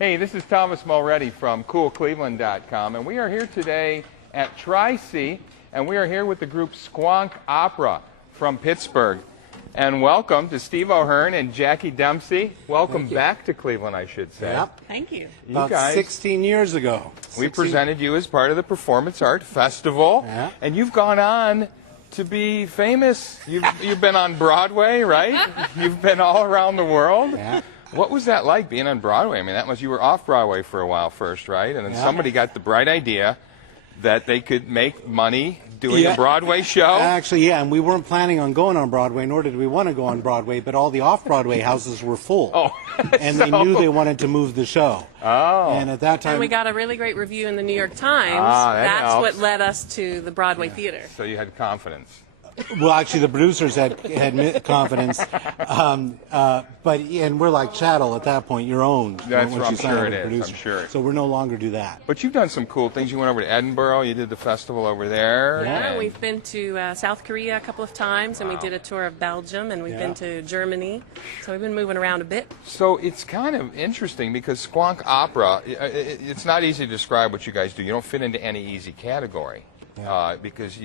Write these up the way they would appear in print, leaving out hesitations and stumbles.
Hey, this is Thomas Mulready from CoolCleveland.com, and we are here today at Tri-C, and we are here with the group Squonk Opera from Pittsburgh. And welcome to Steve O'Hearn and Jackie Dempsey. Welcome back to Cleveland, I should say. Yep. Thank you. About 16 years ago. We presented you as part of the Performance Art Festival, and you've gone on to be famous. You've been on Broadway, right? You've been all around the world. Yeah. What was that like, being on Broadway? I mean, you were off Broadway for a while first, right? And then somebody got the bright idea that they could make money doing a Broadway show. Actually, yeah, and we weren't planning on going on Broadway, nor did we want to go on Broadway, but all the off-Broadway houses were full. Oh. And they knew they wanted to move the show. Oh. And at that time... And we got a really great review in the New York Times. That That's helps. what led us to the Broadway theater. So you had confidence. Well, actually, the producers had confidence, and we're like chattel at that point. You're owned. That's once what you I'm sign sure with it the is. producer. I'm sure. So we're no longer do that. But you've done some cool things. You went over to Edinburgh. You did the festival over there. Yeah, and we've been to South Korea a couple of times, and we did a tour of Belgium, and we've been to Germany. So we've been moving around a bit. So it's kind of interesting because Squonk Opera, it's not easy to describe what you guys do. You don't fit into any easy category because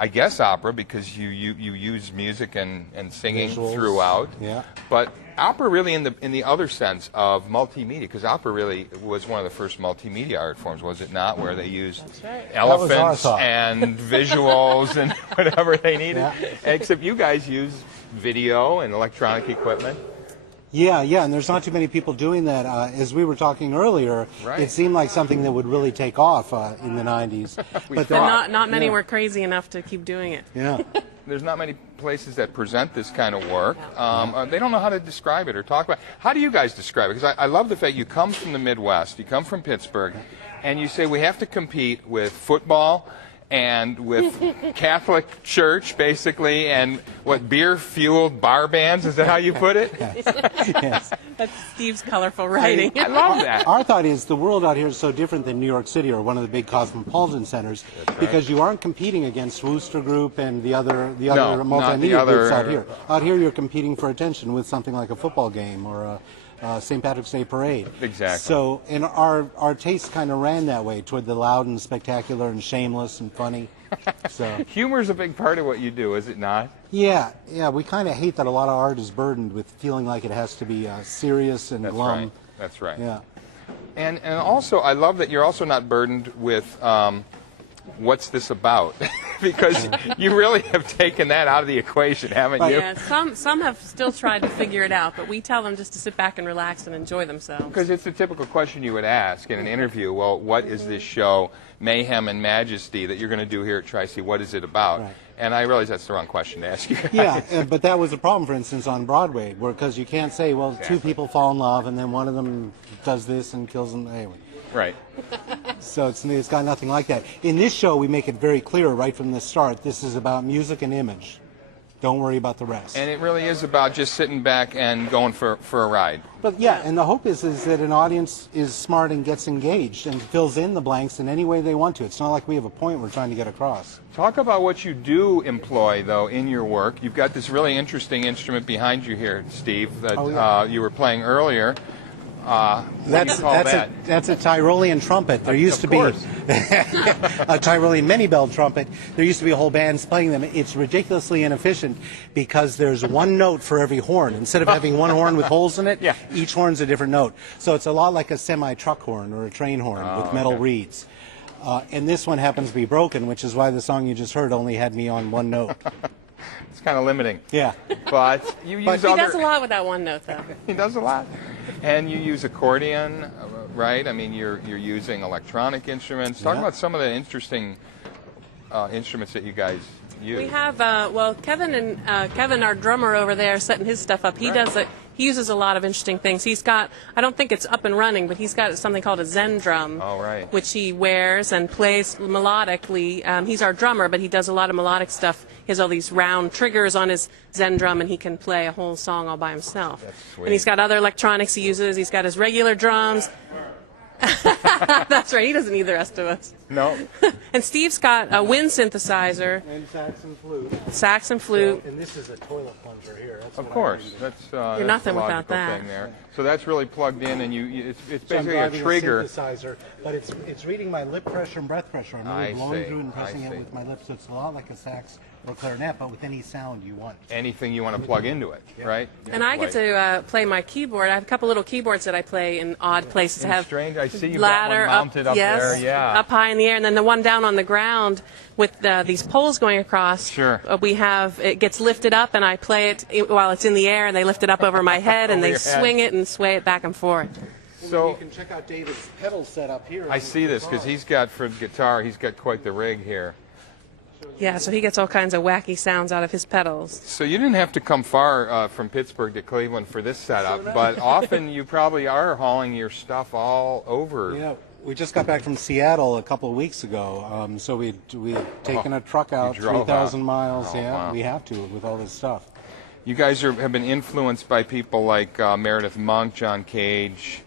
I guess opera because you use music and singing Visuals. throughout. Yeah. But opera really in the other sense of multimedia, because opera really was one of the first multimedia art forms, was it not? Where they used elephants and visuals and whatever they needed. Yeah. Except you guys use video and electronic equipment. Yeah, and there's not too many people doing that. As we were talking earlier, it seemed like something that would really take off in the 90s. But not many were crazy enough to keep doing it. Yeah. There's not many places that present this kind of work. They don't know how to describe it or talk about it. How do you guys describe it? Because I love the fact you come from the Midwest, you come from Pittsburgh, and you say we have to compete with football and with Catholic Church, basically, and what, beer-fueled bar bands? Is that how you put it? Yes. That's Steve's colorful writing. I love that. Our thought is the world out here is so different than New York City or one of the big cosmopolitan centers because you aren't competing against Wooster Group and the other multimedia groups out here. Out here you're competing for attention with something like a football game or a St. Patrick's Day parade. Exactly. So, and our taste kind of ran that way toward the loud and spectacular and shameless and funny. So Humor's a big part of what you do, is it not? yeah, we kind of hate that a lot of art is burdened with feeling like it has to be serious and glum. Right. That's right. Yeah. And also, I love that you're also not burdened with what's this about? Because you really have taken that out of the equation, haven't you? Yeah, some have still tried to figure it out, but we tell them just to sit back and relax and enjoy themselves. Because it's the typical question you would ask in an interview. Well, what is this show, Mayhem and Majesty, that you're going to do here at Tri-C? What is it about? Right. And I realize that's the wrong question to ask you guys. Yeah, but that was a problem, for instance, on Broadway, because you can't say, well, two people fall in love and then one of them does this and kills them. Anyway. Right. So it's got nothing like that. In this show, we make it very clear right from the start, this is about music and image. Don't worry about the rest. And it really is about just sitting back and going for a ride. But yeah, and the hope is that an audience is smart and gets engaged and fills in the blanks in any way they want to. It's not like we have a point we're trying to get across. Talk about what you do employ, though, in your work. You've got this really interesting instrument behind you here, Steve, that you were playing earlier. That's a Tyrolean trumpet. There used to be a Tyrolean many-belled trumpet. There used to be a whole band playing them. It's ridiculously inefficient because there's one note for every horn. Instead of having one horn with holes in it, each horn's a different note. So it's a lot like a semi-truck horn or a train horn with metal reeds. And this one happens to be broken, which is why the song you just heard only had me on one note. It's kind of limiting. Yeah. But you use He does a lot with that one note, though. He does a lot. And you use accordion, right? I mean, you're using electronic instruments. Talk about some of the interesting instruments that you guys use. We have, Kevin, our drummer over there, setting his stuff up. He does it. He uses a lot of interesting things. He's got, I don't think it's up and running, but he's got something called a Zen drum, which he wears and plays melodically. He's our drummer, but he does a lot of melodic stuff. He has all these round triggers on his Zen drum, and he can play a whole song all by himself. That's sweet. And he's got other electronics he uses. He's got his regular drums. That's right. He doesn't need the rest of us. No. And Steve's got a wind synthesizer, And sax and flute. sax and flute. And this is a toilet plunger here. That's Of what course, I that's You're nothing the without logical that. thing there. So that's really plugged in, and it's So I'm basically a driving trigger. a synthesizer, but it's reading my lip pressure and breath pressure. I'm really I blowing see, through it and I pressing it see. with my lips, so it's a lot like a sax or clarinet, but with any sound you want. Anything you want to plug into it, right? And I get to play my keyboard. I have a couple little keyboards that I play in odd places. I have Strange. I see you've ladder got one mounted up yes, there. Yeah. up high in the air, and then the one down on the ground with these poles going across. Sure. We have it gets lifted up, and I play it while it's in the air, and they lift it up over my head, and Over they your head. swing it and sway it back and forth. So you can check out David's pedal set up here. I see this because he's got for guitar. He's got quite the rig here. Yeah, so he gets all kinds of wacky sounds out of his pedals. So you didn't have to come far from Pittsburgh to Cleveland for this setup, but often you probably are hauling your stuff all over. You know, we just got back from Seattle a couple of weeks ago, so we had taken a truck out, drove 3,000 out. miles. Oh, Yeah, wow. we have to with all this stuff. You guys have been influenced by people like Meredith Monk, John Cage,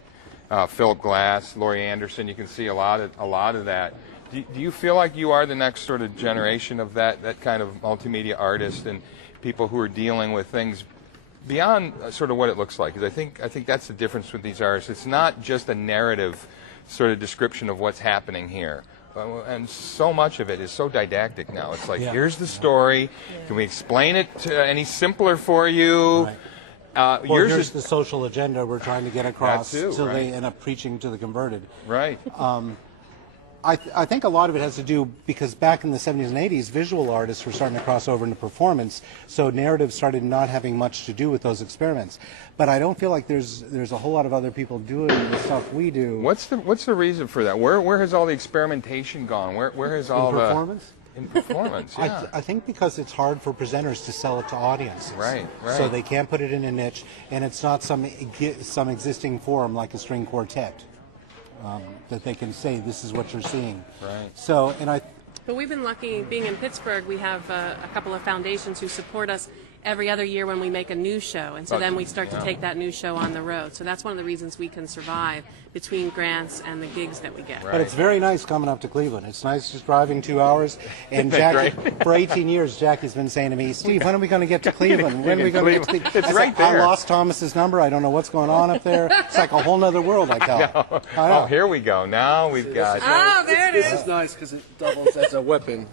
Philip Glass, Laurie Anderson. You can see a lot of that. Do you feel like you are the next sort of generation of that kind of multimedia artist and people who are dealing with things beyond sort of what it looks like? Because I think that's the difference with these artists. It's not just a narrative sort of description of what's happening here. And so much of it is so didactic now. It's like, here's the story. Can we explain it any simpler for you? Right. Yours here's is the social agenda we're trying to get across, too, so right. they end up preaching to the converted. right. I think a lot of it has to do because back in the 70s and 80s, visual artists were starting to cross over into performance, so narrative started not having much to do with those experiments. But I don't feel like there's a whole lot of other people doing the stuff we do. What's the reason for that? Where has all the experimentation gone? Where has all performance? In performance, yeah. I think because it's hard for presenters to sell it to audiences. Right. So they can't put it in a niche, and it's not some existing form like a string quartet that they can say this is what you're seeing. Right. So, But we've been lucky being in Pittsburgh. We have a couple of foundations who support us every other year when we make a new show. And so then we start to take that new show on the road. So that's one of the reasons we can survive between grants and the gigs that we get. But it's very nice coming up to Cleveland. It's nice just driving 2 hours. And Jackie, for 18 years, Jackie's been saying to me, Steve, when are we going to get to Cleveland? When are we going to get to Cleveland? It's I right said, there. I lost Thomas's number. I don't know what's going on up there. It's like a whole other world, I tell her. I know. Oh, here we go. Now we've got. Oh, there it This is. is nice because it doubles as a weapon.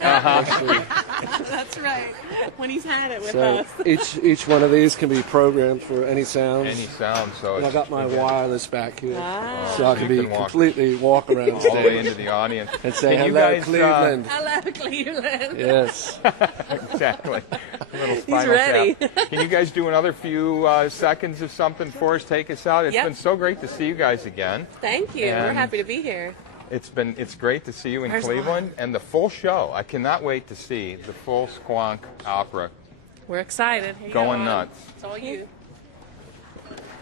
That's right. When he's had it with So us. each one of these can be programmed for any sounds. Any sound, so And I it's, got my wireless back here, Ah. so I can You be can walk completely walk around all the way stage into the audience. and say Can you hello, guys, Cleveland. Hello, Cleveland. Yes. Exactly. A little spinal ready. tap. Can you guys do another few seconds of something for us? Take us out. It's Yep. been so great to see you guys again. Thank you. We're And- happy to be here. It's great to see you in There's Cleveland and the full show. I cannot wait to see the full Squonk Opera. We're excited. Hey, Going on. nuts. It's all you.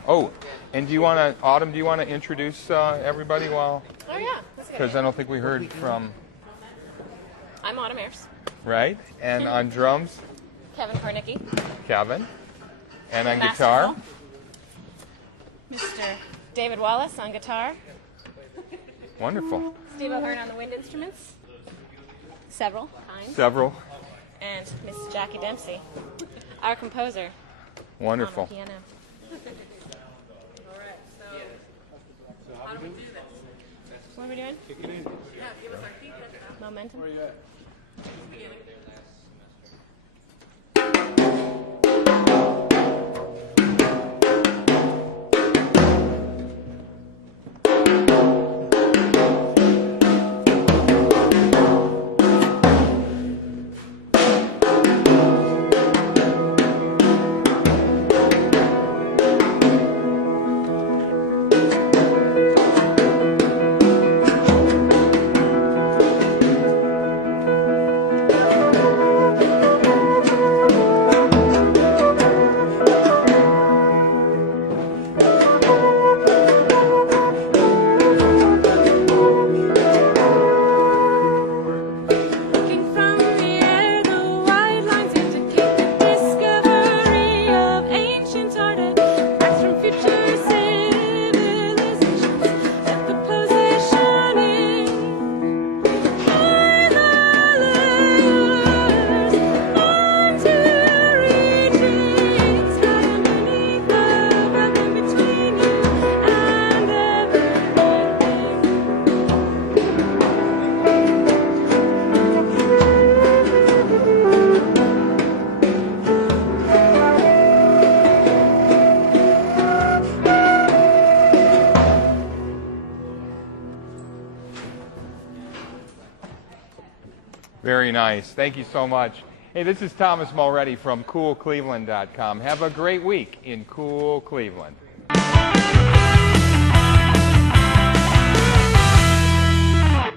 Oh, and do you want to, Autumn? Do you want to introduce everybody while? Oh, yeah. That's a good Because I don't think we heard from. I'm Autumn Ayers. Right, and on drums, Kevin Kornicki. Kevin, and on Masterful. guitar, Mr. David Wallace on guitar. wonderful. Steve O'Hearn on the wind instruments. Several kinds. Several, And Miss Jackie Dempsey, our composer, wonderful. on the piano. All right. So, how do we do this? What are we doing? Yeah, give us our key. Momentum. Very nice. Thank you so much. Hey, this is Thomas Mulready from CoolCleveland.com. Have a great week in Cool Cleveland.